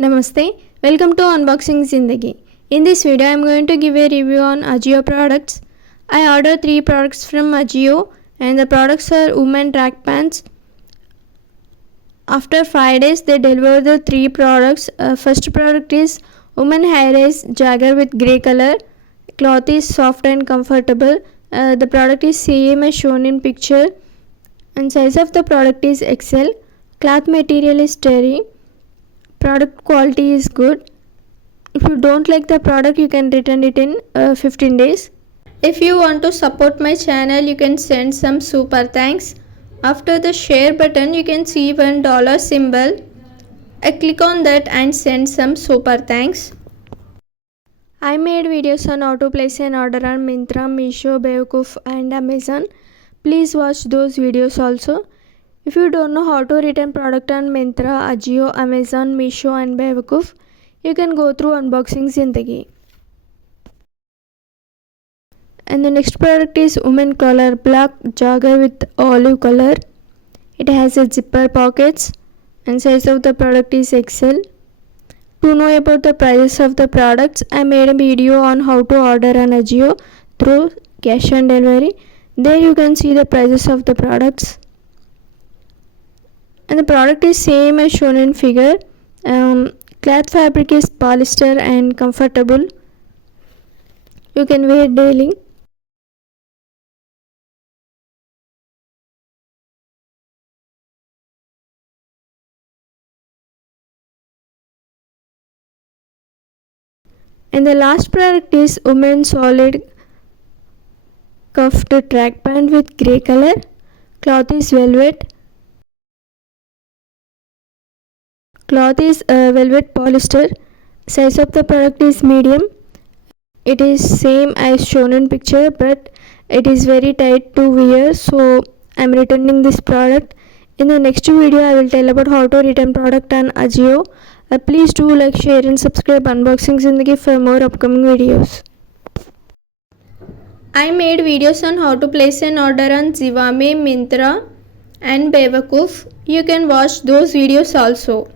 Namaste, welcome to Unboxing Zindagi. In this video, I am going to give a review on Ajio products. I ordered 3 products from Ajio and the products are women track pants. After 5 days, they delivered the 3 products. First product is women high-rise jogger with grey color. Cloth is soft and comfortable. The product is same as shown in picture and size of the product is XL. Cloth material is terry. Product quality is good. If you don't like the product, you can return it in 15 days. If you want to support my channel, you can send some super thanks. After the share button, you can see $1 symbol. Click on that and send some super thanks. I made videos on how to place an order on Myntra, Meesho, Bewakoof and Amazon. Please watch those videos also. If you don't know how to return product on Myntra, Ajio, Amazon, Meesho and Bewakoof, you can go through Unboxing Zindagi. And the next product is women collar black jogger with olive color. It has a zipper pockets and size of the product is XL. To know about the prices of the products, I made a video on how to order on Ajio through cash on delivery. There you can see the prices of the products. And the product is same as shown in figure. Cloth fabric is polyester and comfortable. You can wear daily. And the last product is women's solid cuffed track pant with grey color. Cloth is velvet. Cloth is velvet polyester. Size of the product is medium. It is same as shown in picture, but it is very tight to wear, so I am returning this product. In the next video, I will tell about how to return product on Ajio. Please do like, share and subscribe Unboxing Zindagi for more upcoming videos. I made videos on how to place an order on Zivame, Myntra and Bewakoof. You can watch those videos also.